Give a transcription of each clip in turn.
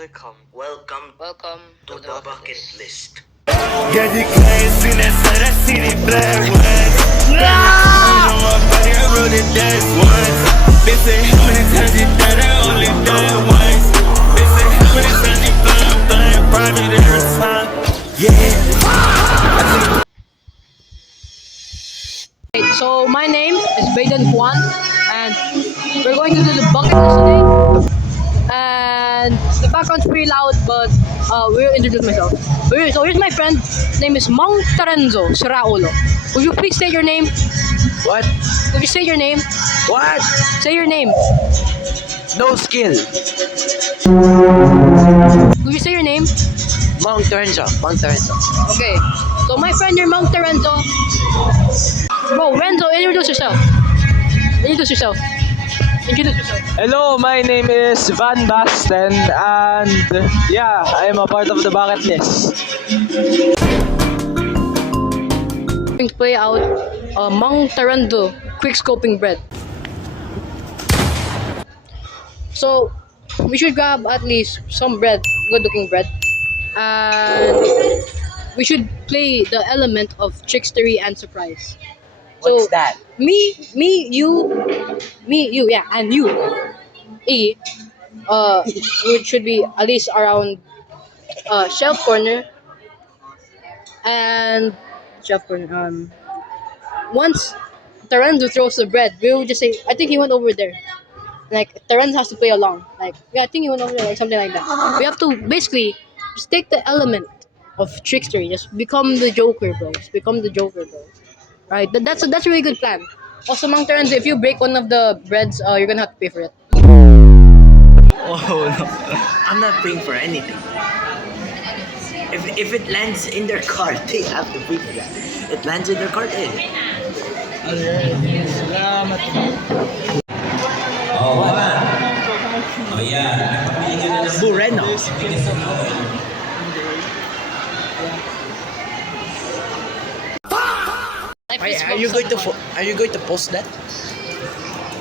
Welcome to the bucket list. Get the class in that side, I see the black ones. You know my body, I wrote it that once. They say how many times you died, I only died once. They say how many times you flying private every time. Yeah. So my name is Bayden Kwan, and we're going to do the bucket list today. And the background's pretty loud, but we'll introduce myself. So here's my friend. His name is Mang Tarenzo Siraulo. Would you please state your name? What? Would you say your name? What? Say your name. No skill. Would you say your name? Mount Terenzo. Okay. So my friend, you're Mang Tarenzo. Bro, Renzo, introduce yourself. Introduce yourself. Hello, my name is Van Basten, and yeah, I am a part of the bucket list. Going to play out Mang Tarenzo quick scoping bread. So we should grab at least some bread, good looking bread, and we should play the element of trickstery and surprise. What's So that? me, you, yeah, and you, E, which should be at least around shelf corner and shelf corner. Once Taranzo throws the bread, we'll just say, I think he went over there. Like Taranzo has to play along. Like, yeah, I think he went over there, like something like that. We have to basically just take the element of trickstery, just become the Joker, bro. Just become the Joker, bro. Right? That's a really good plan. Also, Mang Taranzo, if you break one of the breads, you're gonna have to pay for it. Oh no. I'm not paying for anything. If it lands in their cart, they have to pay for that. It lands in their cart, eh? Bureno. Are you going to post that?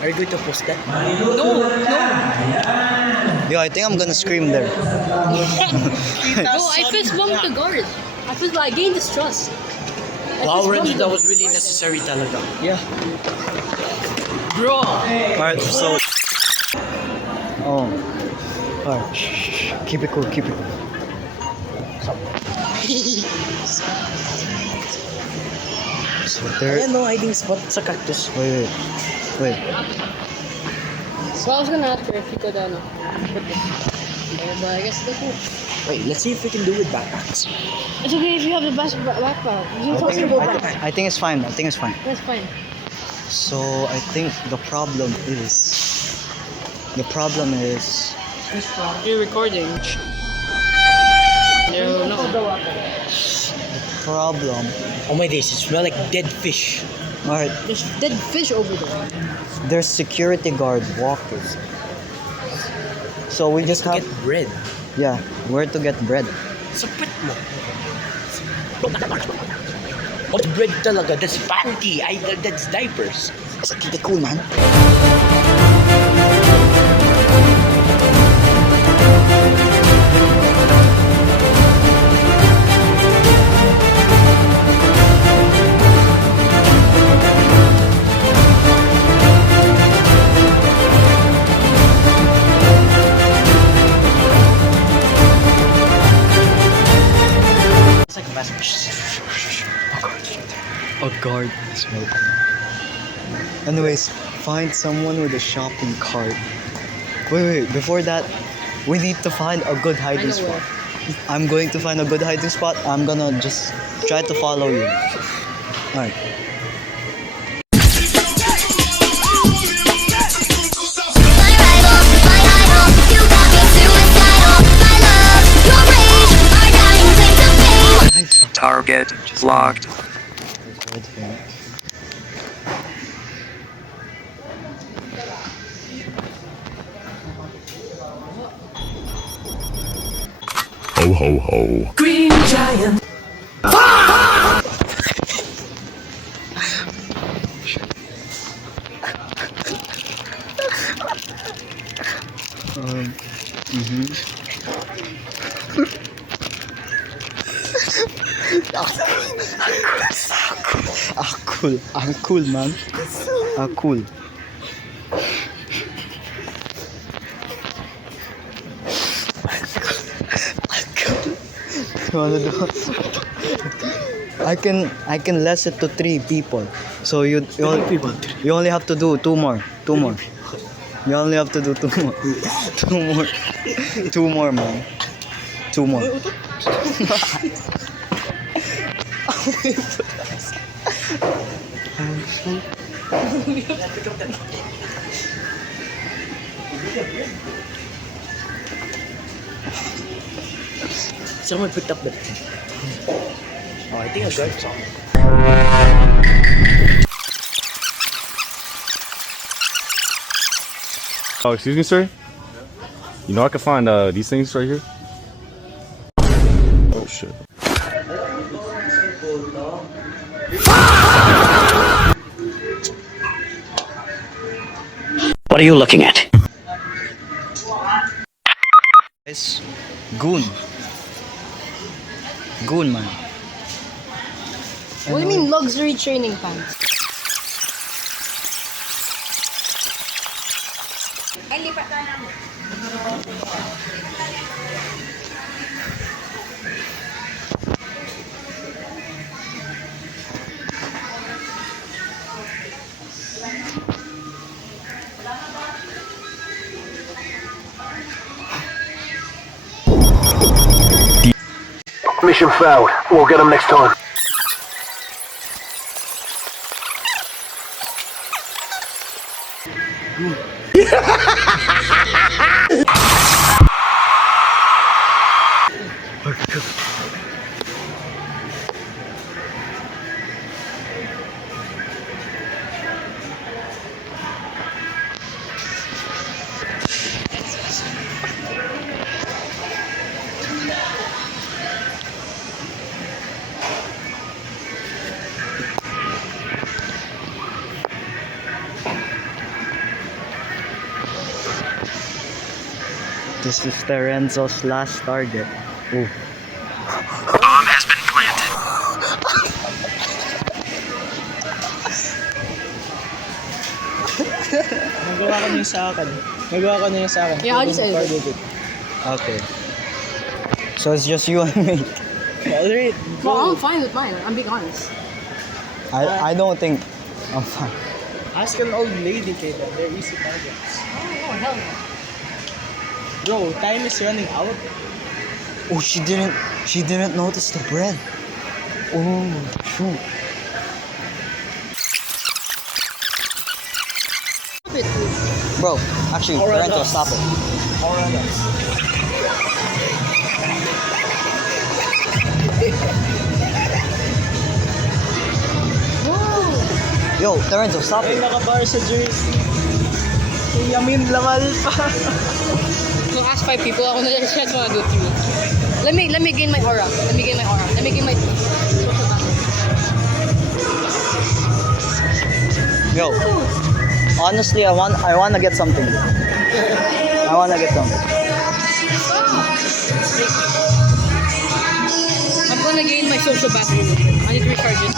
Are you going to post that? No. Yo, I think I'm gonna scream there. Bro, I fist bumped the guard. I gained his trust. Wow, Renzo, that was really necessary talaga. Yeah. Bro! Alright, so. Oh. Alright, shh. Keep it cool, keep it cool. So there. Ayan no, hiding spot sa cactus. Wait. So I was gonna ask her if you could, put this. But I guess that's it. Wait, let's see if we can do it backpacks. It's okay if you have the best backpack. You can also go back. I think it's fine. That's fine. So I think the problem is. You're recording. No. Problem. Oh my days, it smells like dead fish. Alright, There's dead fish over there. there's security guard walkers. So we just To have. get bread. Yeah, where to get bread? Sa pet mo. What's bread talaga? That's panty. That's diapers. So keep it cool, man. It's like a message. A guard smoking. Anyways, find someone with a shopping cart. Wait, before that, we need to find a good I hiding know spot. where. I'm going to find a good hiding spot. I'm gonna just try to follow you. Alright. Target locked. Ho ho ho. Green giant. I'm cool, man. Cool. You wanna do? I can less it to 3 people. So you only have to do 2 more. 2 more. You only have to do 2 more. 2 more. 2 more, man. 2 more. Someone picked up the pen. Oh, I think I got some. Oh, excuse me, sir? You know I can find these things right here? Oh, shit. What are you looking at? It's goon. Goon, man. What do you mean luxury training pants? Mission failed. We'll get them next time. This is Terenzo's last target. Oh. Bomb has been planted. Nagawa ko na yung sa akin. Nagawa ko na yung sa akin. Yeah, I'll just edit it. Okay. So it's just you and me. Alright. Well, I'm fine with mine. I'm being honest. I don't think I'm fine. Ask an old lady, Kayla. They're easy targets. Oh, hell no. Bro, time is running out. Oh, she didn't notice the bread. Oh, shoot. Stop it. Bro, actually, Terenzo, stop it. Yo, Terenzo, stop Ay, it. nakabar sa jersey. Si Yamin Lamal pa. Kung ask 5 people, ako na just wanna do 3. Let me gain my aura. Let me gain my social battery. Yo, honestly, I wanna get something. I wanna get something. I'm gonna gain my social battery. I need to recharge it.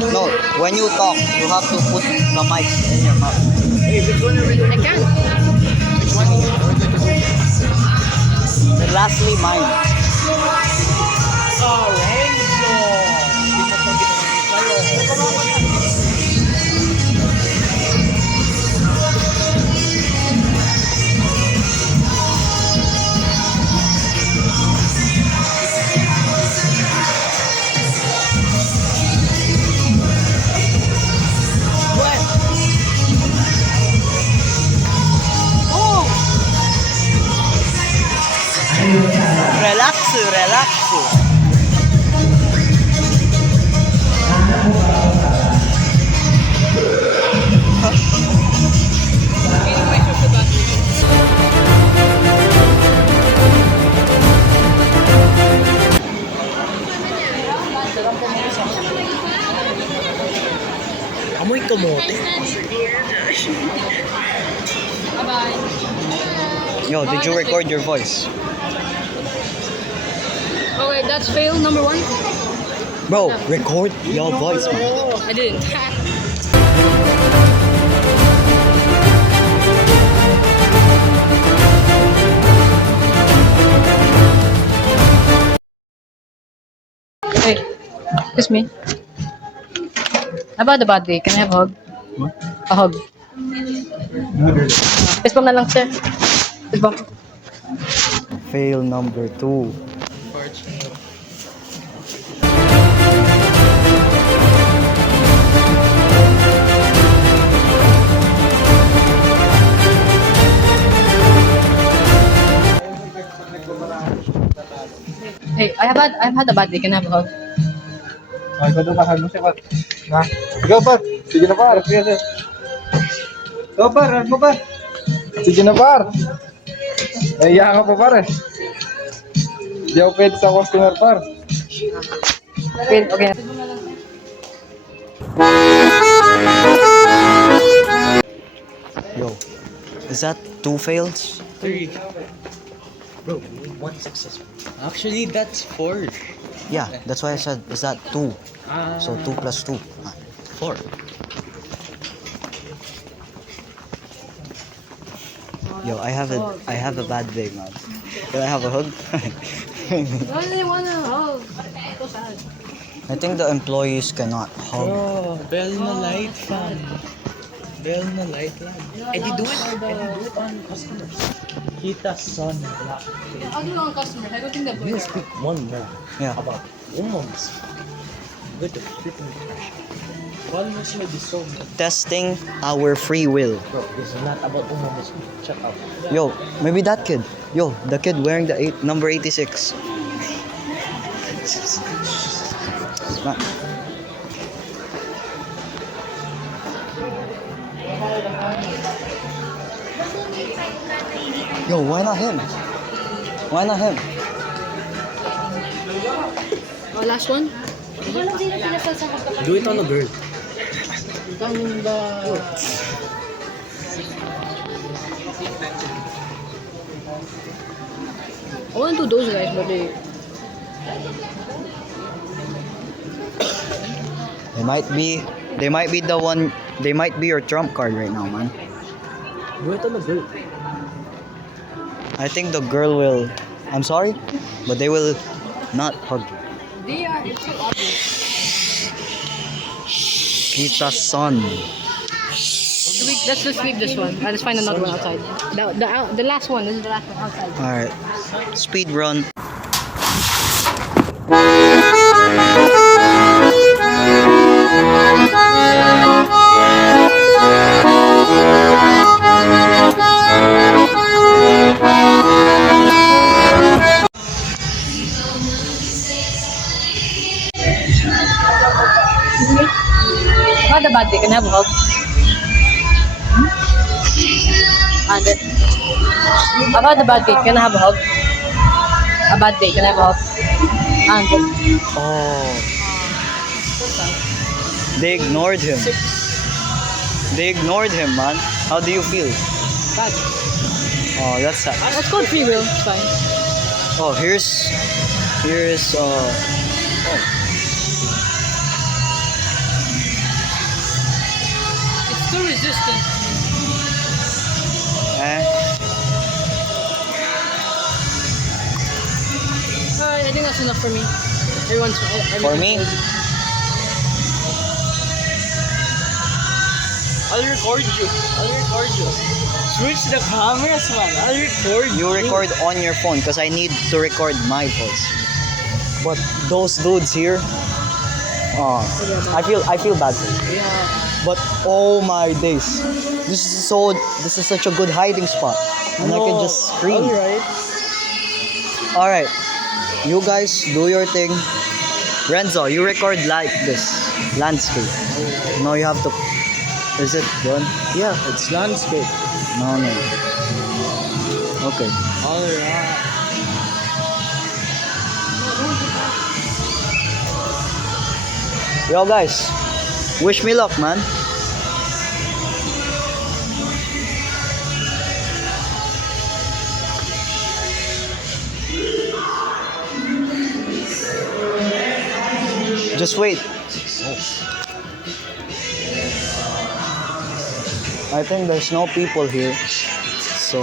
No, when you talk, you have to put the mic in your mouth. Hey, which one are we doing? I can. Which one are we going to do? And lastly, mine. Oh, Renzo! Hindi mo pa ginagawa kayo. Relax. Gaining my social battery. Amoy kamote. Bye-bye. Yo, did you record your voice? Okay, that's fail number 1. Bro, record your voice, man. I didn't. Hey, excuse me. How about the bad day? Can I have a hug? What? A hug. Fist bump na lang, sir. Fist bump. Fail number 2. Hey, I've had a bad day. Can I have a hug? Ay, ko doon kahag mo siya, par. Ha? Ikaw, par. Sige na, par. Sige, sir. Ikaw, par. Hag mo, par. Sige na, par. Nahiya ka pa, par. Hindi ako pwede sa customer, par. Okay, okay. Yo, is that 2 fails? 3. Bro, 1 successful. Actually, that's 4. Yeah, that's why I said, is that 2? So 2 plus 2. 4. Yo, I have a bad day, man. Can I have a hug? Why do they want to hug? So sad. I think the employees cannot hug. Bro, bell na light fan. Bell na light lang. Eh, di do it on customers. Kita son. I'll do it on customers. I don't think that You speak one more Yeah. about women's. Good to freaking crash. One was may be so good. Testing our free will. Bro, this is not about women's. Shut up. Yo, maybe that kid. Yo, the kid wearing the number 86. Nah. Yo, why not him? Why not him? Oh, last one? Do it on a girl. I want to do those guys, but They might be the one. They might be your trump card right now, man. Do it on a girl. I think the girl will. I'm sorry, but they will not hug you. they are. It's so obvious. Kita son. Let's just leave this one. Let's find another one outside. The last one. This is the last one outside. All right, speed run. Not a bad day. Can I have a hug? And I've had a bad day. Can I have a hug? A bad day. Can I have a hug? And Oh. They ignored him. They ignored him, man. How do you feel? bad. Oh, that's sad. That's called free will. It's fine. Oh, here's It's too resistant. Alright, I think that's enough for me. For me? I'll record you. Switch the cameras, man. I'll record You record on your phone because I need to record my voice. But those dudes here, I feel bad for you. Yeah. But oh my days, this is such a good hiding spot, and I can just scream. All right, you guys do your thing. Renzo, you record like this landscape. No, you have to. Is it done? Yeah, it's landscape. No. Okay. Alright. Yo guys, wish me luck, man. Just wait. I think there's no people here. So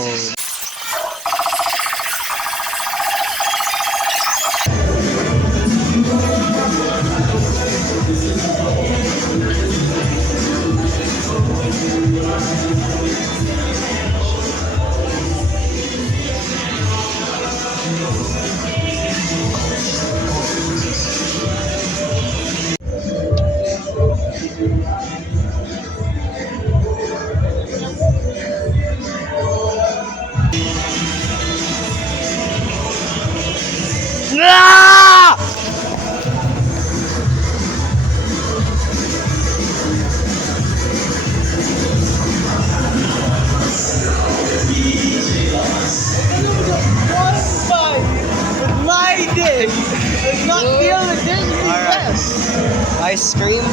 ice cream.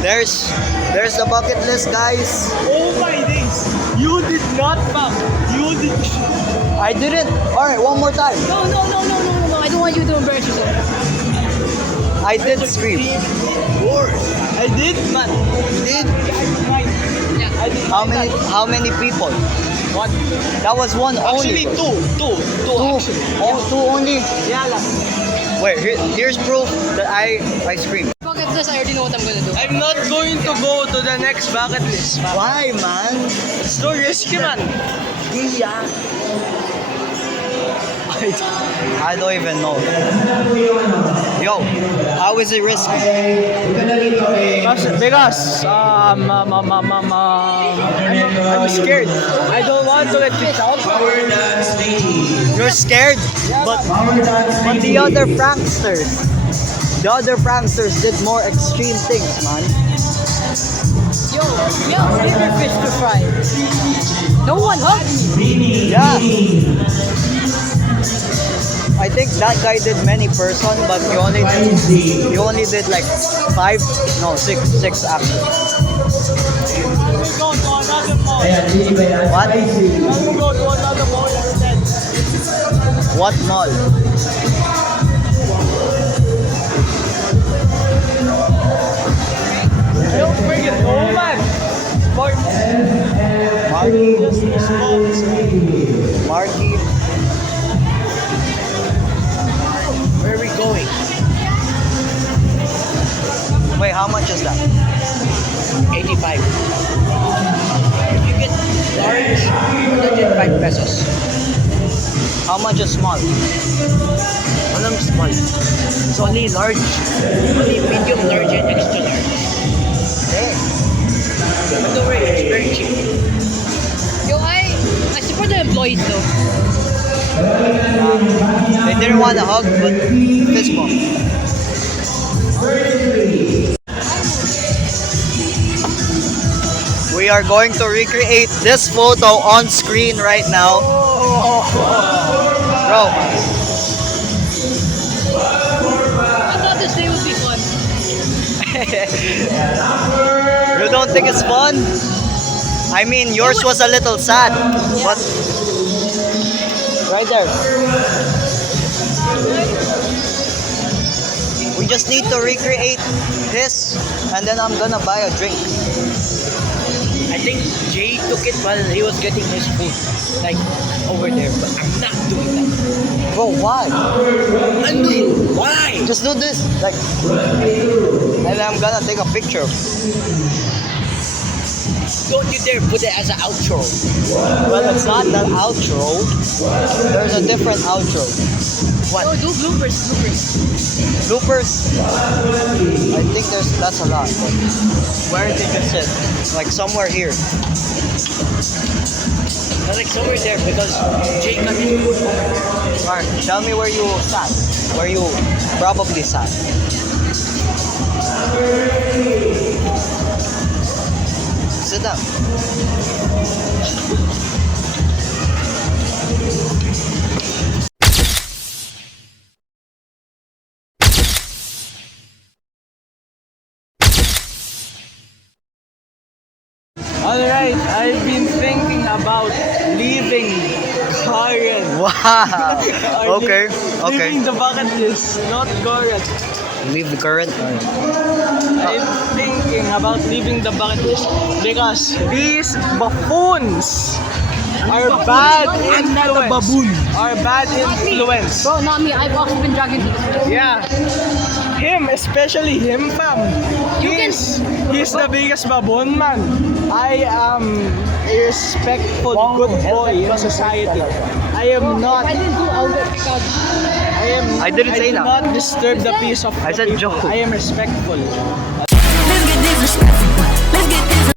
There's the bucket list, guys. Oh my days! You did not fuck. You did. I didn't. All right, one more time. No. I don't want you to embarrass yourself. I did scream. I did, man. Did? I did. How many people? What? That was one Actually, only. two. Actually. Oh, two only. Yeah, lang. Wait, here's proof that I screamed. Bucket list, I already know what I'm gonna do. I'm not going to go to the next bucket list. Why, man? It's too risky, man. I don't even know. Yo, how is it risky? Because I'm scared. I don't want to get kicked out. You're scared? But the other pranksters did more extreme things, man. Yo, we have bigger fish to fry. No one hugged me. Yeah. I think that guy did many person, but you only did like 6 actually. Go to another mall. What? Go to another mall instead. What mall? Don't bring it home, man. Marky. Where are we going? Wait, how much is that? 85. If you get large, 105 pesos. How much is small? Walang small. It's only large. Only medium, large, and extra large. But don't worry, it's very cheap. Yo, I support the employees though. They didn't want to hug, but fist bump. We are going to recreate this photo on screen right now. Bro, I thought this day would be fun. you don't think it's fun? I mean, yours was a little sad, but right there. We just need to recreate this, and then I'm gonna buy a drink. I think Jay took it while he was getting his food. Like, over there. But I'm not doing that. Bro, why? I'm doing why? Just do this, like, and then I'm gonna take a picture. Don't you dare put it as an outro. Well, it's not the outro. There's a different outro. What? Oh, do bloopers. Bloopers? I think that's a lot. Where did you sit? Like somewhere here. Not like somewhere there because Jay got his food. Alright, tell me where you sat. Where you probably sat. Sit down. Alright, I've been thinking about leaving Karen. Wow. Okay. Leaving the bucket list, not Karen. Leave the current. I'm thinking about leaving the bucket list because these buffoons are bad influence. Are bad influence. Bro, not me. I've also been dragging these. Yeah. Him, especially him, fam. He's the biggest baboon, man. I am a respectful good boy in society. I am not. I didn't do all that because I didn't say do that. not disturb the peace of I the said people. Joe. Let's I am respectful. get disrespectful.